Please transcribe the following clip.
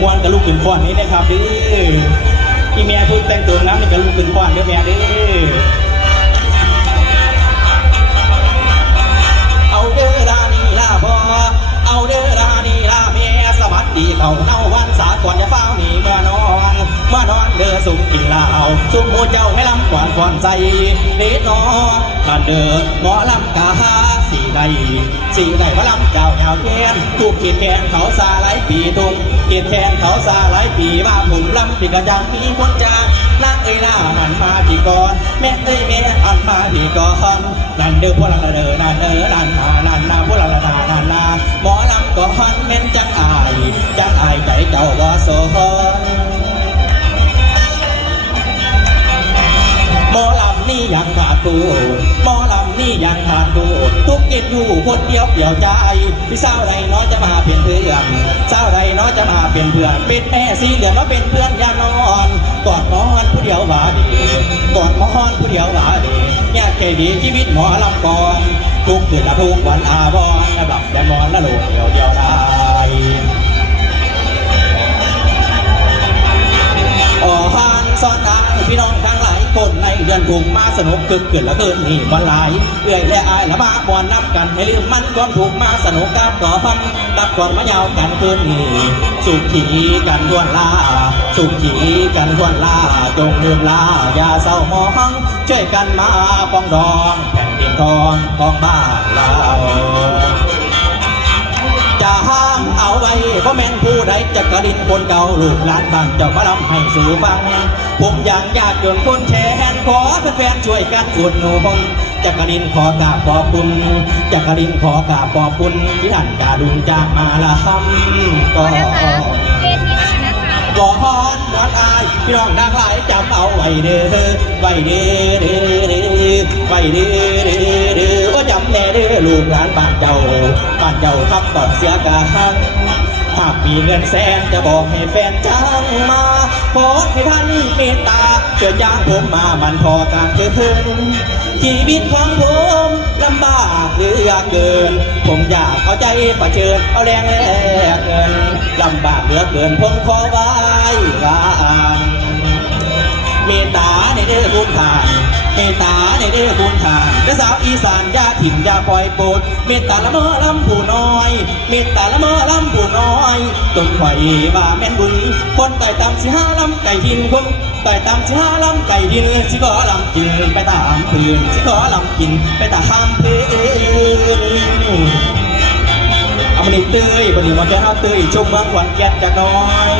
มวนกับลูกถึงข้อนี้นะครับดิอีเมียพูดแต่งตัวน้ำนี่กับ มื่อนอนเด้อสุกินเหล้าสุขโมเจ้าให้ลำก่อนก่อนใจเด็ดนอนั่นเด้อหมอลำกาสีใดสีใดพระลำเจ้ายาวแขนถูกขีดแขนเขาซาหลายปีตุงขีดแขนเขาซาหลายปีว่าผมลำปีกระจังมีคนจานางเอ้ยหน้าหันมาพี่ก่อนแม่เอ้ยแม่หันมาพี่ก่อนนั่นเด้อพวกเราเด้อนั่นเด้อนั่นนานั่นนาพวกเราละนานั่นนาหมอลำก่อนแม่นจังอายจังอายใจเจ้าว่าสนูหมอลำนี่ยังขาดกูทุกกินอยู่คนเดียวเปลี่ยวใจพี่สาวไรน้อยจะมาเป็นเพื่อนสาวไรน้อยจะมาเป็นเพื่อน เป็นแม่สีเหลืองมาเป็นเพื่อนยานอนกอดหมอนผู้เดียวหวาดีกอดมอนผู้เดียวหวาดีแง่แค่ดีชีวิตหมอลำก่อนทุกคืนละทุกวันอาบอนหลับแต่นอนละโลกเดียวเดียวได้ ถูกมาสนุกคึกขึ้นละเกินนี่บอลหลายเอื่อยและอายละบ้าบอลนับกันให้ลืมมันความถูกมาสนุกกับก่อฟันดับก่อนมายาวกันคืนนี้สุขีกันทวนลาสุขีกันทวนลาจงลืมลาอย่าเศร้ามองช่วยกันมาปองดองแผ่นดินทองของบ้านเราจะห้ามเอาไว้เพราะแม่นผู้ใดจะกระดินคนเก่าลูกหลานบางเจ้ามาลำให้สู่ฟัง ผมอย่างญาติจนคนแชร์ ขอแฟนๆช่วยกันอุดหนุนจักรินขอกราบขอบคุณจักรินขอกราบขอบคุณที่ท่านกาดุงจากมาละคำก็นะคะเวทีมานะคะวอนวอนอายพี่น้องทั้งหลายจำเอาไว้เด้อไว้เด้อเด้อเด้อไว้เด้อเด้อเด้อว่าจำแน่เด้อลูกหลานบ้านเจ้าบ้านเจ้าครับก่อนเสียกาหังหากมีเงินแสนจะบอกให้แฟนจ้างมาขอให้ท่านเมตตา เช่วยจ้างผมมามันพอการเกินชีวิตของผมลำบากหลือเกิน ผมอยากเอาใจประเชิญเอาแรงแลกเงินลำบากเหลือเกินผมขอไว้วางเมตตาในเด้อคุณทานเมตตาในเด้อคุณทานและสาวอีสานยาถิ่มอยาปล่อยโปรดเมตตาละเมอลำผู้น้อย เมตตาละเมอลำผู้น้อย จงข่อยว่าแม่นบุญคนต่อยตามสิห้าลำไก่ทินคนต่อยตามสิห้าลำไก่หินสิก็ลำกินไปตามพื้นสิก็ลำกินไปตามพื้นเอามันนี่เตยบันนี้มันจะเอาเตยชมเมืองขวัญแก่นจากน้อย